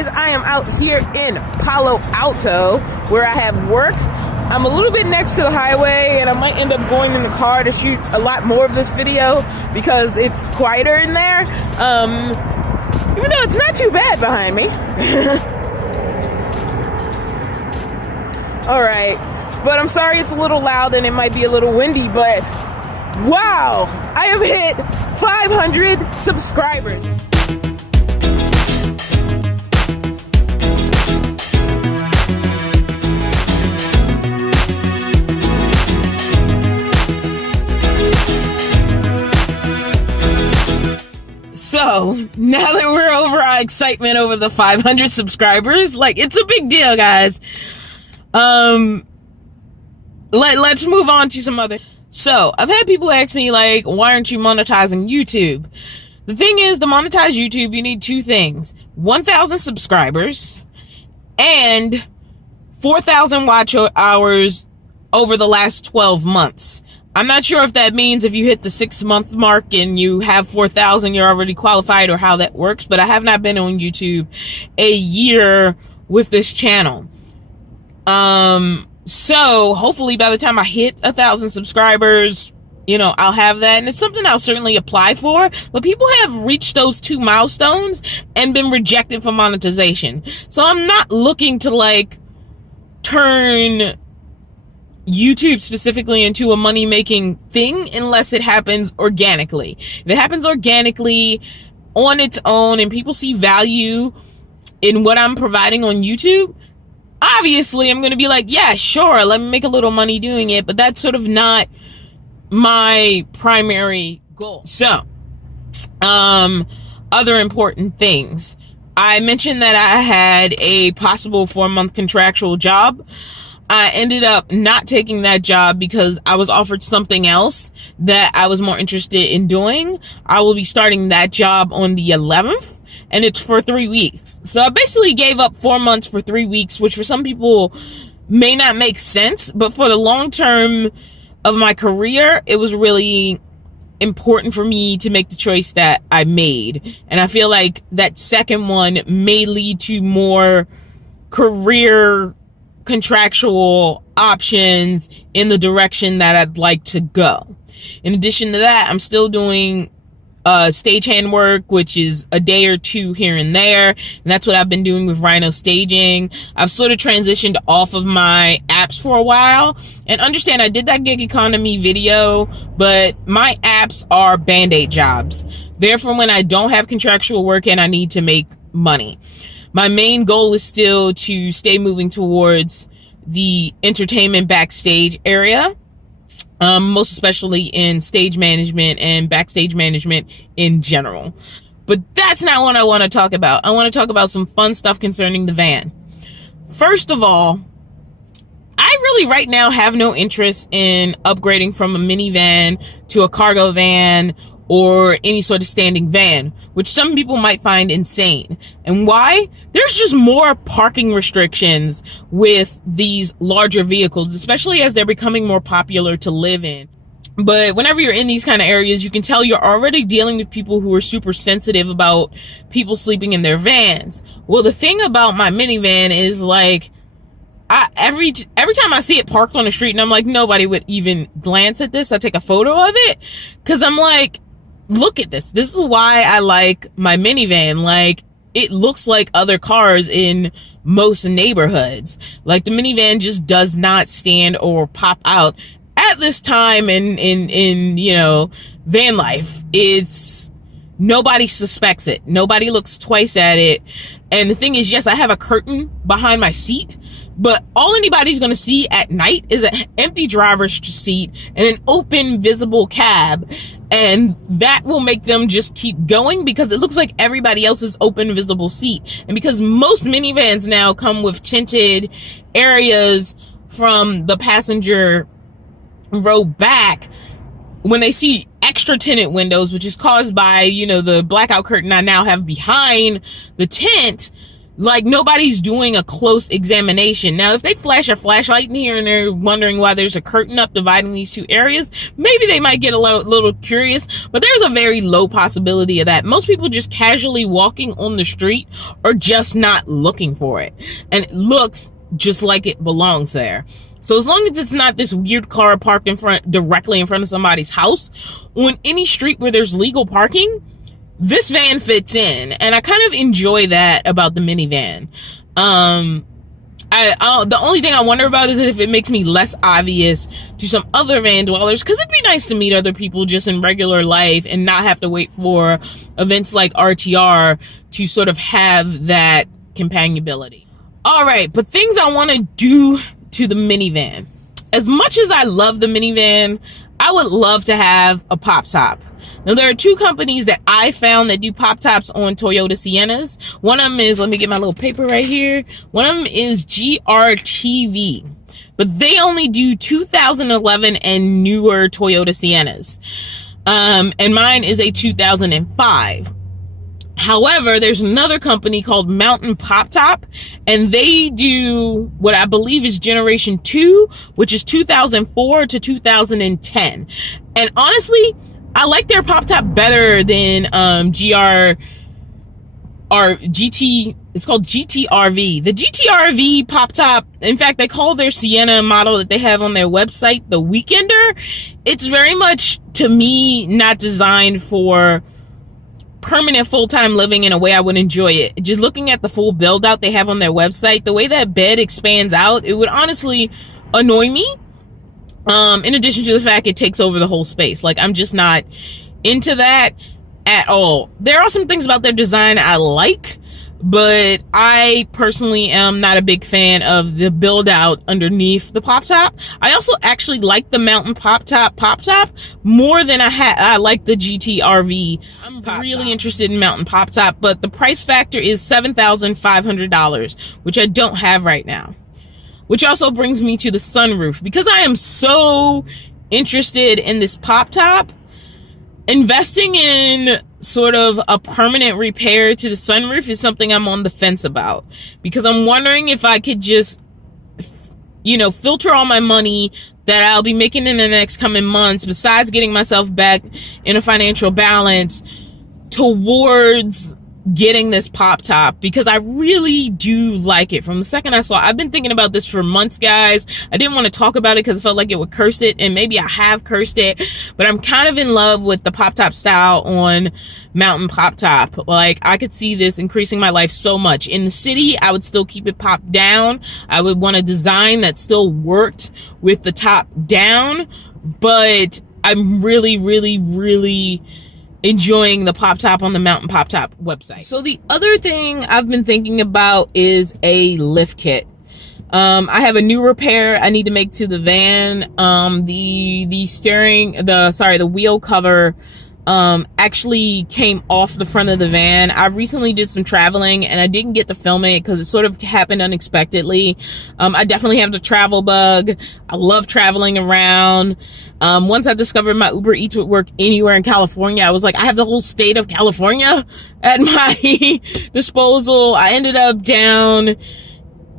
guys, I am out here in Palo Alto where I have work. I'm a little bit next to the highway and I might end up going in the car to shoot a lot more of this video because it's quieter in there. Even though it's not too bad behind me. Alright, but I'm sorry it's a little loud and it might be a little windy, but wow, I have hit 500 subscribers. So, now that we're over our excitement over the 500 subscribers, like, it's a big deal, guys. Let's move on to some other. So, I've had people ask me, like, why aren't you monetizing YouTube? The thing is, to monetize YouTube, you need two things. 1,000 subscribers and 4,000 watch hours over the last 12 months. I'm not sure if that means if you hit the 6-month mark and you have 4,000, you're already qualified, or how that works, but I have not been on YouTube a year with this channel. So hopefully by the time I hit 1,000 subscribers, you know, I'll have that, and it's something I'll certainly apply for, but people have reached those 2 milestones and been rejected for monetization. So I'm not looking to, like, turn YouTube specifically into a money-making thing unless it happens organically. If it happens organically on its own and people see value in what I'm providing on YouTube, obviously I'm going to be like, yeah, sure, let me make a little money doing it, but that's sort of not my primary goal. So, other important things. I mentioned that I had a possible 4-month contractual job. I ended up not taking that job because I was offered something else that I was more interested in doing. I will be starting that job on the 11th, and it's for 3 weeks. So I basically gave up 4 months for 3 weeks, which for some people may not make sense, but for the long term of my career, it was really important for me to make the choice that I made. And I feel like that second one may lead to more career contractual options in the direction that I'd like to go. In addition to that, I'm still doing stagehand work, which is a day or two here and there, and that's what I've been doing with Rhino Staging. I've sort of transitioned off of my apps for a while, and understand I did that gig economy video, but my apps are band-aid jobs. They're for when I don't have contractual work and I need to make money. My main goal is still to stay moving towards the entertainment backstage area, most especially in stage management and backstage management in general. But that's not what I want to talk about. I want to talk about some fun stuff concerning the van. First of all, I really right now have no interest in upgrading from a minivan to a cargo van or any sort of standing van, which some people might find insane. And why? There's just more parking restrictions with these larger vehicles, especially as they're becoming more popular to live in. But whenever you're in these kind of areas, you can tell you're already dealing with people who are super sensitive about people sleeping in their vans. Well, the thing about my minivan is, like, every time I see it parked on the street and I'm like, nobody would even glance at this, I take a photo of it, because I'm like, look at this. This is why I like my minivan. Like, it looks like other cars in most neighborhoods. Like, the minivan just does not stand or pop out at this time in you know, van life. It's, nobody suspects it. Nobody looks twice at it. And the thing is, yes, I have a curtain behind my seat, but all anybody's going to see at night is an empty driver's seat and an open visible cab. And that will make them just keep going because it looks like everybody else's open visible seat. And because most minivans now come with tinted areas from the passenger row back, when they see extra tinted windows, which is caused by, you know, the blackout curtain I now have behind the tent, Like, nobody's doing a close examination. Now, if they flash a flashlight in here and they're wondering why there's a curtain up dividing these two areas, maybe they might get a little curious, but there's a very low possibility of that. Most people just casually walking on the street are just not looking for it. And it looks just like it belongs there. So as long as it's not this weird car parked directly in front of somebody's house, on any street where there's legal parking, this van fits in, and I kind of enjoy that about the minivan. The only thing I wonder about is if it makes me less obvious to some other van dwellers, because it'd be nice to meet other people just in regular life and not have to wait for events like RTR to sort of have that companionability. All right, but things I want to do to the minivan. As much as I love the minivan, I would love to have a pop top. Now, there are two companies that I found that do pop tops on Toyota Siennas. One of them is, let me get my little paper right here. One of them is GRTV, but they only do 2011 and newer Toyota Siennas. And mine is a 2005. However, there's another company called Mountain Pop Top, and they do what I believe is generation 2, which is 2004 to 2010. And honestly, I like their pop top better than it's called GTRV. The GTRV pop top, in fact, they call their Sienna model that they have on their website the Weekender. It's very much, to me, not designed for permanent full-time living in a way I would enjoy it. Just looking at the full build out they have on their website, the way that bed expands out, it would honestly annoy me. In addition to the fact it takes over the whole space. Like, I'm just not into that at all. There are some things about their design I like, but I personally am not a big fan of the build out underneath the pop top. I also actually like the Mountain Pop Top more than I like the GTRV. I'm really interested in Mountain Pop Top, but the price factor is $7,500, which I don't have right now. Which also brings me to the sunroof. Because I am so interested in this pop top, investing in sort of a permanent repair to the sunroof is something I'm on the fence about. Because I'm wondering if I could just, filter all my money that I'll be making in the next coming months, besides getting myself back in a financial balance, towards getting this pop top, because I really do like it. From the second I saw it, I've been thinking about this for months, guys. I didn't want to talk about it because I felt like it would curse it, and maybe I have cursed it, but I'm kind of in love with the pop top style on Mountain Pop Top. Like, I could see this increasing my life so much. In the city, I would still keep it popped down. I would want a design that still worked with the top down, but I'm really, really, really enjoying the pop top on the Mountain Pop Top website. So the other thing I've been thinking about is a lift kit. I have a new repair I need to make to the van. The wheel cover actually came off the front of the van. I recently did some traveling and I didn't get to film it because it sort of happened unexpectedly. I definitely have the travel bug. I love traveling around. Once I discovered my Uber Eats would work anywhere in California, I was like, I have the whole state of California at my disposal. I ended up down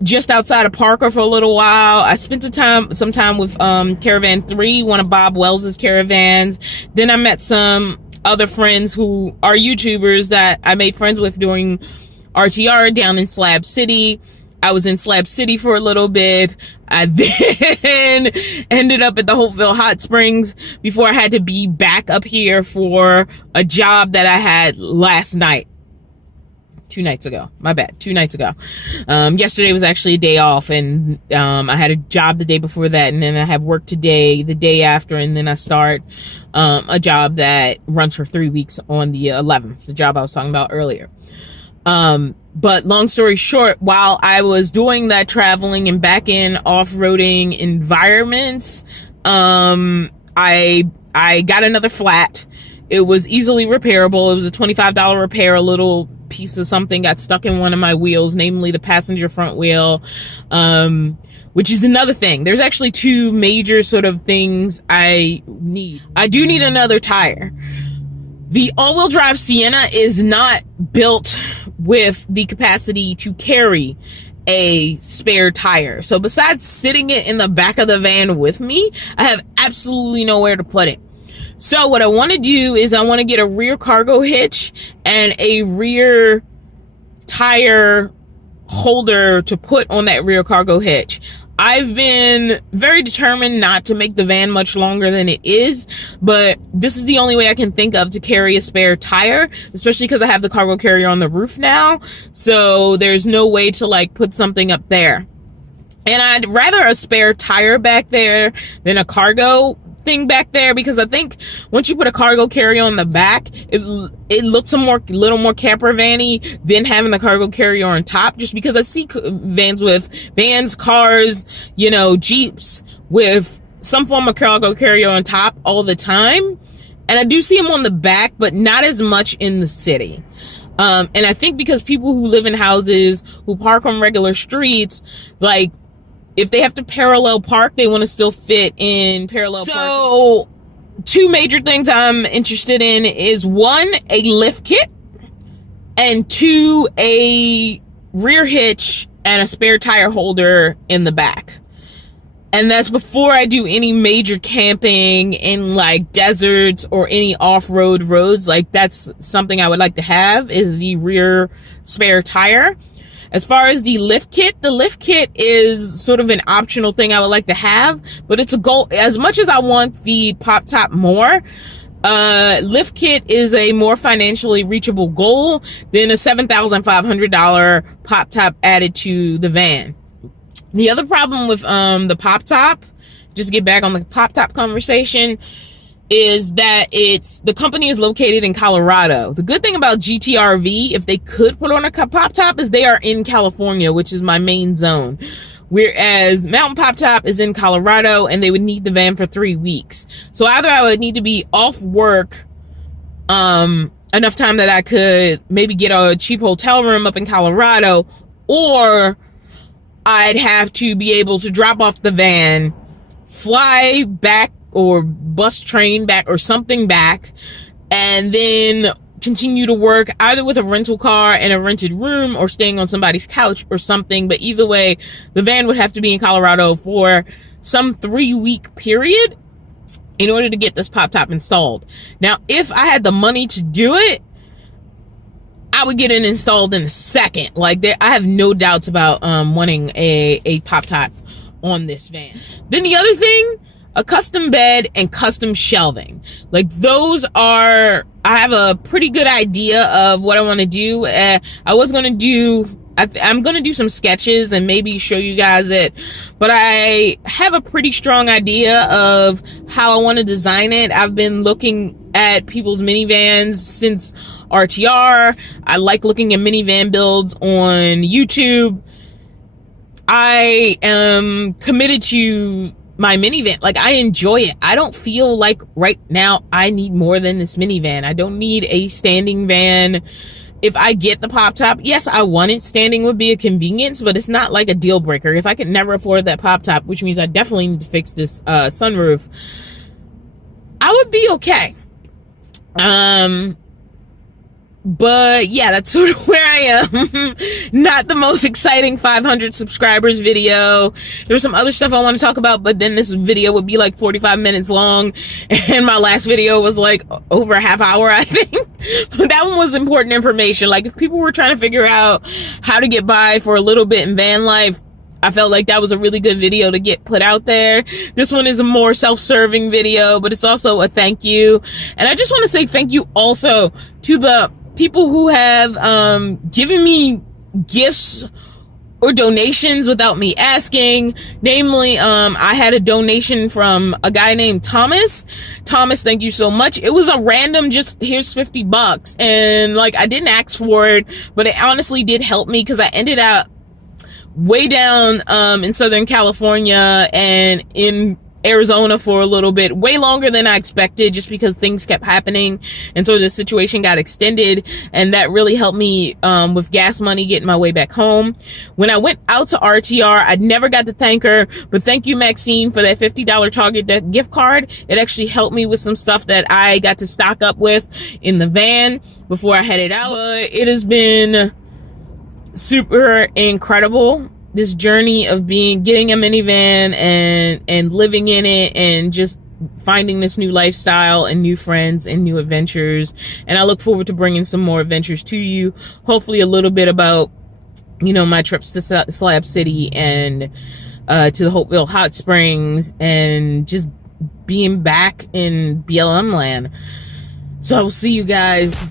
just outside of Parker for a little while. I spent some time with Caravan 3, one of Bob Wells's caravans. Then I met some other friends who are YouTubers that I made friends with during RTR down in Slab City. I was in Slab City for a little bit. I then ended up at the Hopeville Hot Springs before I had to be back up here for a job that I had last night. 2 nights ago. My bad. 2 nights ago. Yesterday was actually a day off, and I had a job the day before that, and then I have work today, the day after, and then I start a job that runs for 3 weeks on the 11th, the job I was talking about earlier. But long story short, while I was doing that traveling and back in off-roading environments, I got another flat. It was easily repairable. It was a $25 repair. A little piece of something got stuck in one of my wheels, namely the passenger front wheel, which is another thing. There's actually 2 major sort of things I need. I do need another tire. The all-wheel drive Sienna is not built with the capacity to carry a spare tire. So besides sitting it in the back of the van with me, I have absolutely nowhere to put it. So what I want to do is I want to get a rear cargo hitch and a rear tire holder to put on that rear cargo hitch. I've been very determined not to make the van much longer than it is, but this is the only way I can think of to carry a spare tire, especially because I have the cargo carrier on the roof now. So there's no way to like put something up there. And I'd rather a spare tire back there than a cargo thing back there, because I think once you put a cargo carrier on the back, it looks little more camper van-y than having the cargo carrier on top, just because I see vans, cars, you know, Jeeps with some form of cargo carrier on top all the time. And I do see them on the back, but not as much in the city. And I think because people who live in houses, who park on regular streets, like, if they have to parallel park, they want to still fit in parallel parking. So, two major things I'm interested in is 1, a lift kit, and 2, a rear hitch and a spare tire holder in the back. And that's before I do any major camping in like deserts or any off-road roads. Like, that's something I would like to have, is the rear spare tire. As far as the lift kit is sort of an optional thing I would like to have, but it's a goal. As much as I want the pop top more, lift kit is a more financially reachable goal than a $7,500 pop top added to the van. The other problem with the pop top, just to get back on the pop top conversation, is that the company is located in Colorado. The good thing about GTRV, if they could put on a pop top, is they are in California, which is my main zone. Whereas Mountain Pop Top is in Colorado, and they would need the van for 3 weeks. So either I would need to be off work, enough time that I could maybe get a cheap hotel room up in Colorado, or I'd have to be able to drop off the van, fly back, or bus train back or something back, and then continue to work either with a rental car in a rented room or staying on somebody's couch or something. But either way, the van would have to be in Colorado for some 3-week period in order to get this pop top installed. Now, if I had the money to do it, I would get it installed in a second. Like, I have no doubts about wanting a pop top on this van. Then the other thing, a custom bed and custom shelving. Like, those are, I have a pretty good idea of what I want to do. I'm going to do some sketches and maybe show you guys it, but I have a pretty strong idea of how I want to design it. I've been looking at people's minivans since RTR. I like looking at minivan builds on YouTube. I am committed to my minivan. Like, I enjoy it. I don't feel like right now I need more than this minivan. I don't need a standing van. If I get the pop top, yes, I want it. Standing would be a convenience, but it's not like a deal breaker. If I could never afford that pop top, which means I definitely need to fix this sunroof, I would be okay. But yeah, that's sort of where I am. Not the most exciting 500 subscribers video. There's some other stuff I want to talk about, but then this video would be like 45 minutes long, and my last video was like over a half hour, I think. But that one was important information. Like, if people were trying to figure out how to get by for a little bit in van life, I felt like that was a really good video to get put out there. This one is a more self-serving video, but it's also a thank you. And I just want to say thank you also to the people who have given me gifts or donations without me asking. Namely, I had a donation from a guy named Thomas. Thomas, thank you so much. It was a random, just here's $50. And like, I didn't ask for it, but it honestly did help me, because I ended up way down in Southern California and in Arizona for a little bit, way longer than I expected, just because things kept happening, and so the situation got extended, and that really helped me with gas money getting my way back home. When I went out to RTR, I never got to thank her, but thank you, Maxine, for that $50 Target gift card. It actually helped me with some stuff that I got to stock up with in the van before I headed out. It has been super incredible. This journey of getting a minivan and living in it and just finding this new lifestyle and new friends and new adventures. And I look forward to bringing some more adventures to you. Hopefully a little bit about, you know, my trips to Slab City and to the Hopeville Hot Springs and just being back in BLM land. So I will see you guys